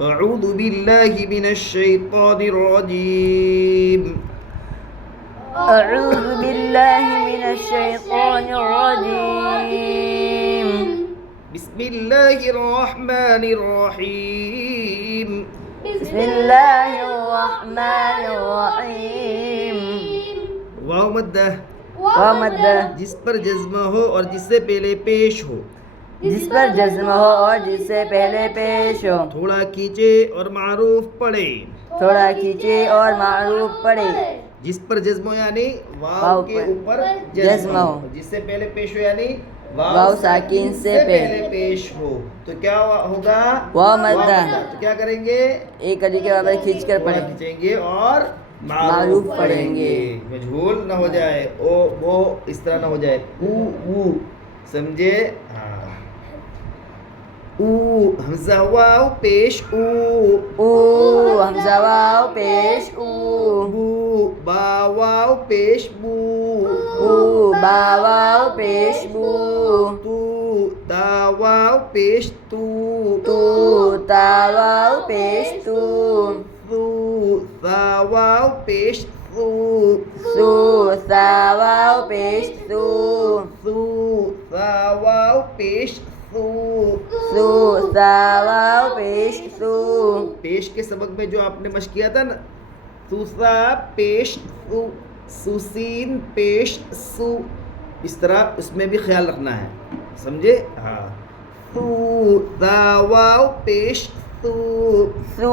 أعوذ بالله من الشيطان الرجيم. أعوذ بالله من الشيطان الرجيم. بسم الله الرحمن الرحيم. بسم الله الرحمن الرحيم. واو مدہ ومدہ جس پر جزمہ ہو اور جس سے پہلے پیش ہو، جس پر جزم ہو اور جس سے پہلے پیش ہو، تھوڑا کھینچے اور معروف پڑھے. تھوڑا کھینچے اور معروف پڑھے. جس پر جزم ہو یعنی واو واو کے پر اوپر جزم جزم ہو. ہو، جس سے پہلے پیش ہو یعنی واو ساکن سے پہلے پیش ہو تو کیا ہوگا؟ واو مدہ. تو کیا کریں گے؟ ایک علی کے برابر کھینچ کر تھوڑا پڑھیں. کھینچیں گے اور معروف معروف پڑھیں پڑھیں گے. گے. مجھول نہ ہو جائے، او وہ اس طرح نہ ہو جائے. او او سمجھے؟ ہاں. او حمزہ واو پیش او. او حمزہ واو پیش او. بو با واو پیش بو. بو با واو پیش بو. تو تا واو پیش تو. تو تا واو پیش تو. ثو ثا واو پیش ثو. سو سا واو پیش سو. ثو ثا واو پیش ثو. سو سا واو پیش سو. پیش کے سبق میں جو آپ نے مشق کیا تھا نا، سوسا پیش سو، سوسین پیش سو، اس طرح اس میں بھی خیال رکھنا ہے. سمجھے؟ ہاں. سو دا واو پیش سو. سو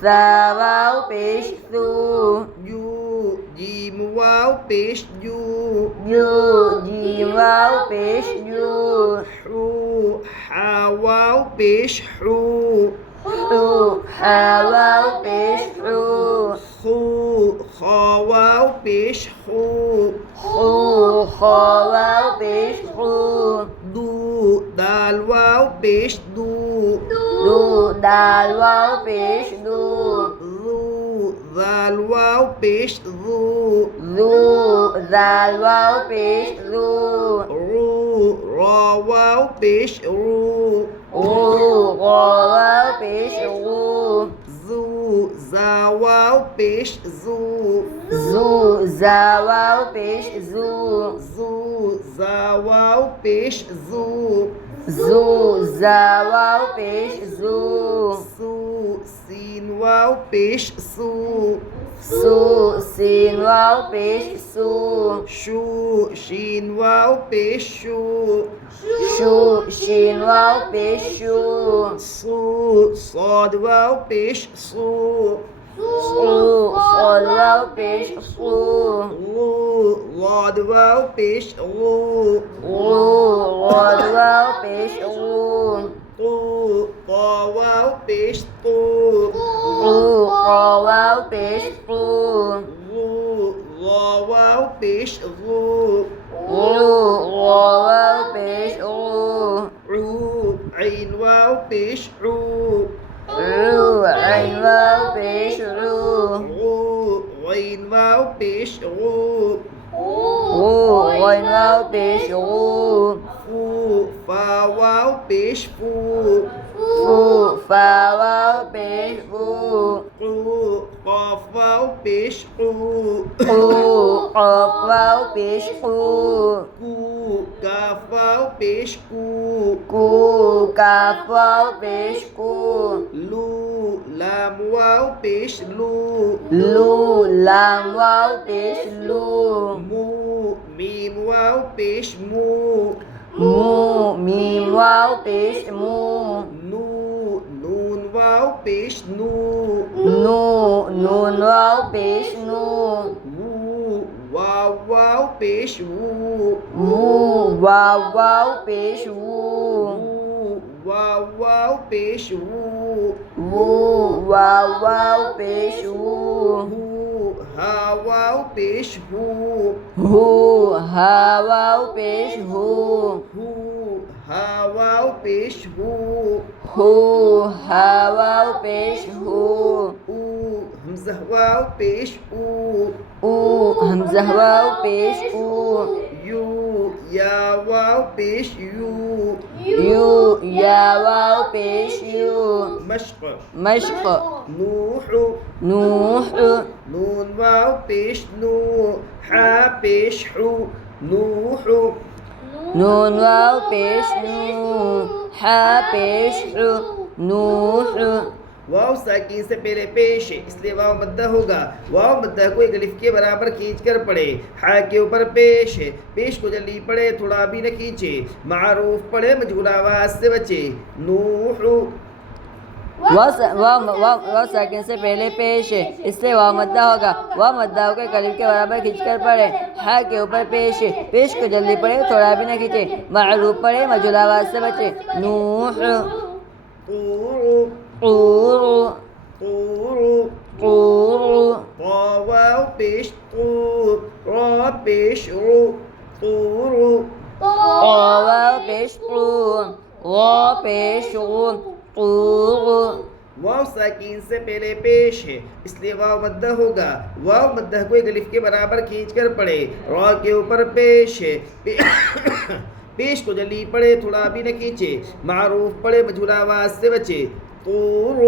سا واو پیش سو. یو جیم واو پیش یو. یو جیم واو پیش یو. حو حا واو پیش حو. حو حا واو پیش حو. خو خا واو پیش خو. خو خا واو پیش خو. دو دال واو پیش دو. دو دال واو پیش دو. ذو ذال واو پیش ذو. ذو ذال واو پیش ذو. رو را واو پیش رو. غو غا واو پیش غو. ذو زا واو پیش ذو. زو زا واو پیش زو. ذو زا واو پیش ذو. زو زا واو پیش زو. سو سین واو پیش سو. سو سین واو پیش سو. شو شین واو پیش شو. شو شین واو پیش شو. سو صاد واو پیش سو. سو صاد واو پیش سو. غو غاد واو پیش غو. غو غاد واو پیش غو. تو طا واو پیش تو. غو قا واو پیش قو. غو غا واو پیش غو. غو غا واو پیش غو. عو عین واو پیش عو. عو عین واو پیش عو. غو غین واو پیش غو. غو غین واو پیش غو. فو فا واو پیش فو. فو فا واو پیش فو. قو قاف واو پیش قو. قو قاف واو پیش قو. کو کاف واو پیش کو. کو کاف واو پیش کو. لو لام واو پیش لو. لو لام واو پیش لو. مو میم واو پیش مو. مو میم واو پیش مو. نو نون واو پیش نو. نو نون واو پیش نو. وو واو واو پیش وو. وو واو واو پیش وو. وو واو واو پیش وو. وو واو واو پیش وو. ہو ہا واو پیش ہو. ہو ہا واو پیش ہو. ہو ہا واو پیش ہو. ہو ہا واو پیش ہو. او حمزہ واو پیش او. او حمزہ واو پیش او. یو یا واو پیش یو یو یا واو پیش یو مشق مشق نوح نوح نون واو پیش نو حا پیش حو نوح نون واو پیش نو حا پیش حو نوح واو ساکین سے پہلے پیش ہے اس لیے واو مدہ ہوگا واو مدہ کو ایک الف کے برابر کھینچ کر پڑھے ہا کے اوپر پیش ہے پیش کو جلدی پڑھے تھوڑا بھی نہ کھینچے معروف پڑھے مجھول آواز سے بچے نوح واو ساکن سے پہلے پیش ہے اس سے واو مدہ ہوگا واو مدہ کو ایک الف کے برابر کھینچ کر پڑھے ہا کے اوپر پیش ہے پیش کو جلدی پڑھے تھوڑا بھی نہ کھینچے معروف پڑھے مجھول آواز سے بچے نوح طور طور طور طور طا واو پیش طور را پیش رو طور واو پیش طور وا پیش غو طور واو ساکین سے پہلے پیش ہے اس لیے واو مدہ ہوگا واو مدہ کو ایک الف کے برابر کھینچ کر پڑھے را کے اوپر پیش ہے پیش کو جلدی پڑھے تھوڑا بھی نہ کھینچے معروف پڑھے مجھول آواز سے بچے طور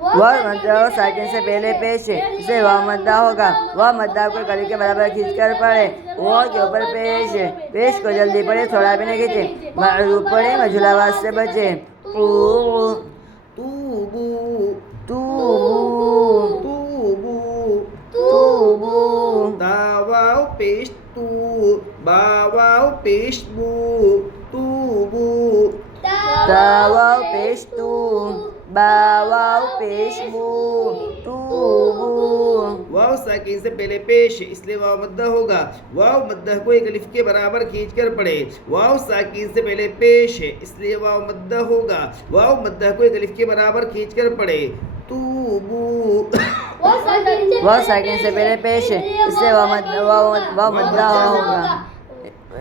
واو مدہ ساکن سے پہلے پیش ہے اسے واو مدہ ہوگا واو مدہ کو ایک الف کے برابر کھینچ کر پڑھے وا کے اوپر پیش ہے پیش کو جلدی پڑھے تھوڑا بھی نہ کھینچے معروف پڑھے مجھول آواز سے بچے طور توبو توبو توبو توبو تا واو پیش تو با واو پیش بو توبو تا واو پیش تو با واو پیش بو توبو واو ساکین سے پہلے پیش ہے اس لیے واو مدہ ہوگا واو مدہ کو ایک الف کے برابر کھینچ کر پڑھے واو ساکین سے پہلے پیش ہے اس لیے واو مدہ ہوگا واو مدہ کو ایک الف کے برابر کھینچ کر پڑھے توبو واو ساکن سے پہلے پیش ہے اس سے واو مدہ ہوگا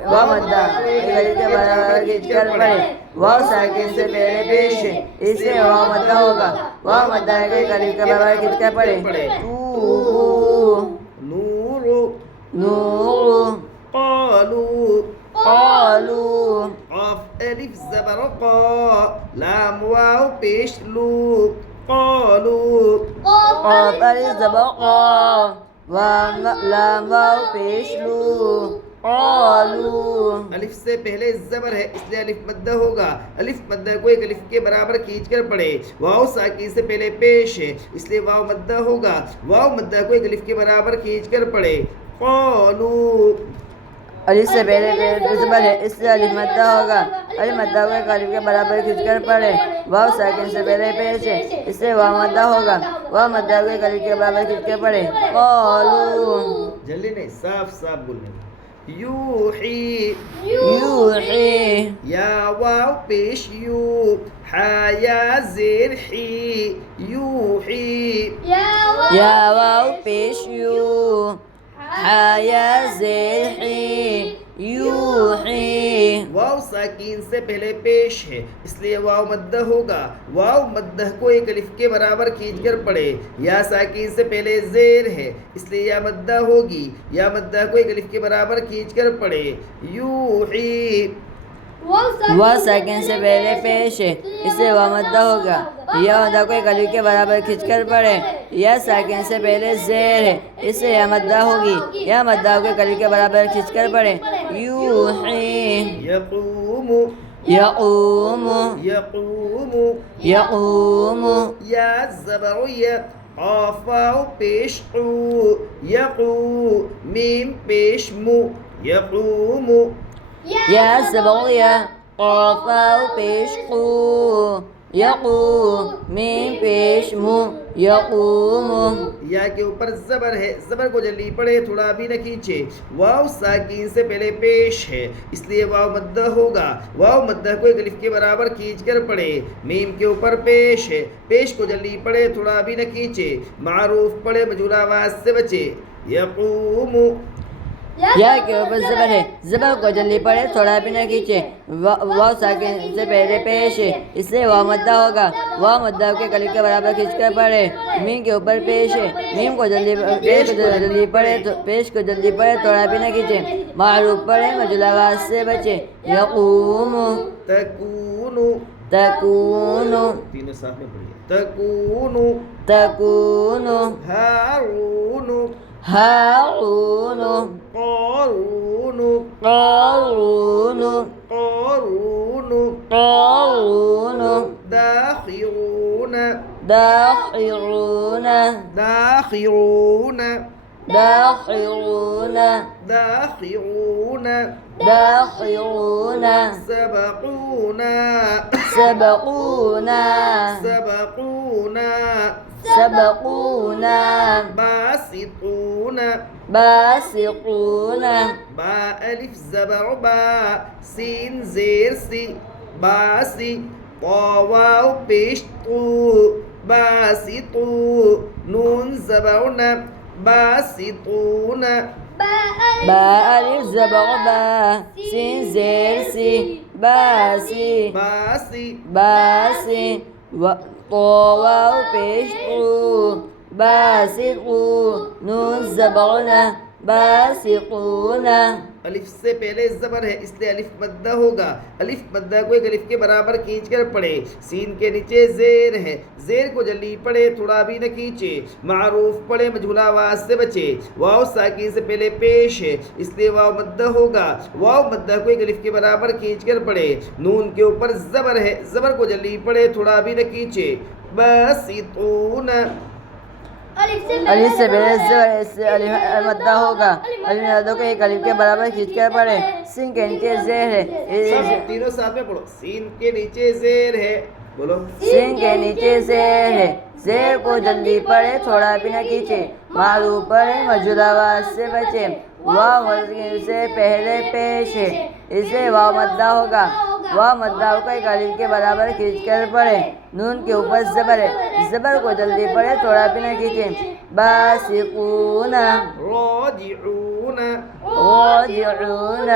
واو مدہ ایک الف کے برابر کھینچ کر پڑھے واو ساکن سے پہلے پیش ہے اس سے واو مدہ ہوگا واو مدہ ایک الف کے برابر کھینچ کر پڑھے توبو نور نور قالو قالوا قاف الف زبر قا لام واو پیش لو قالو قاف الف زبر قا لام واو پیش لو قالوا الف سے پہلے زبر ہے اس لیے الف مدہ ہوگا الف مدہ کو ایک الف کے برابر کھینچ کر پڑھے واو ساکین سے پہلے پیش ہے اس لیے واو مدہ ہوگا واو مدہ کو ایک الف کے برابر کھینچ کر پڑھے قالو الف سے پہلے زبر ہے اس لیے الف مدہ ہوگا الف مدہ کو ایک الف کے برابر کھینچ کر پڑھے واو ساکن سے پہلے پیش ہے اس سے واو مدہ ہوگا واو مدہ کو ایک الف کے برابر کھینچ کر پڑھے قالوا جلدی نہیں صاف صاف بولنے یوحی یوحی یا واو پیش یو حا یا زیر حی یوحی یا واو پیش یو حا یا زیر حی یوحی واو ساکین سے پہلے پیش ہے اس لیے واو مدہ ہوگا واو مدہ کو ایک الف کے برابر کھینچ کر پڑھے یا ساکین سے پہلے زیر ہے اس لیے یا مدہ ہوگی یا مدہ کو ایک الف کے برابر کھینچ کر پڑھے یوحی واو ساکن سے پہلے پیش ہے اس سے واو مدہ ہوگا یا مدہ کو ایک الف کے برابر کھینچ کر پڑھے یا ساکن سے پہلے زیر ہے اس سے یا مدہ ہوگی یا مدہ کو ایک الف کے برابر کھینچ کر پڑھے یوحی یقوم یقوم یقوم یقوم یا زبر یا قاف واو پیش قو یقو میم پیش مو یقوم یا زبر یا قاف واو پیش قو یقو میم پیش مو یقوم یا کے اوپر زبر ہے زبر کو جلدی پڑھے تھوڑا بھی نہ کھینچے واو ساکین سے پہلے پیش ہے اس لیے واو مدہ ہوگا واو مدہ کو ایک الف کے برابر کھینچ کر پڑھے میم کے اوپر پیش ہے پیش کو جلدی پڑھے تھوڑا بھی نہ کھینچے معروف پڑھے مجھول آواز سے بچے یقوم یا کے اوپر زبر ہے، زبر کو جلدی پڑھے تھوڑا بھی نہ کھینچے، واو ساکن سے پہلے پیش ہے اس لیے واو مدہ ہوگا، واو مدہ کے کلب کے برابر کھینچ کر پڑھے، میم کے اوپر پیش ہے، میم کو جلدی پیش کو جلدی پڑھے تھوڑا بھی نہ کھینچے، معروف پڑھے مجھول آواز سے بچے، یقوم تکون تکون تینوں ساتھ میں پڑھیے، تکون تکون ہارون ہارون قارون قارون قارون قارون داخرون داخرون داخرون داخرون داخرون داخرون سبقونا سبقونا سبقونا سبقونا باسطون باسقون با الف زبر با سین زیر سی باسی طا واو پیش طو باسطو نون زبرن باسطون با الف زبر با سین زیر سی باسی باسی باسی طا واو پیش طو باسقو نون زبرنا باسقون الف سے پہلے زبر ہے اس لیے الف مدہ ہوگا، الف مدہ کو ایک الف کے برابر کھینچ کر پڑھے، سین کے نیچے زیر ہے، زیر کو جلدی پڑھے تھوڑا بھی نہ کھینچے، معروف پڑھے مجھول آواز سے بچے، واو ساکن سے پہلے پیش ہے اس لیے واو مدہ ہوگا، واو مدہ کو ایک الف کے برابر کھینچ کر پڑھے، نون کے اوپر زبر ہے، زبر کو جلدی پڑھے تھوڑا بھی نہ کھینچے، باسطون الف سے پہلے زبر اس سے الف مدہ ہوگا، الف مدہ کو ایک الف کے برابر کھینچ کر پڑھے، سین کے نیچے زیر ہے، سب تینوں ساتھ میں پڑھو، سین کے نیچے زیر ہے، بولو سین کے نیچے زیر ہے، زیر کو جلدی پڑھے تھوڑا بھی نہ کھینچے، معروف پڑھے مجھول آواز سے بچے، واو مدہ سے پہلے پیش ہے اسے واو مدہ ہوگا، واو مدہ کو ایک الف کے برابر کھینچ کر پڑھے، نون کے اوپر زبر ہے، زبر کو جلدی پڑھے تھوڑا بھی نہ کھینچے، باسقون راجعون راجعون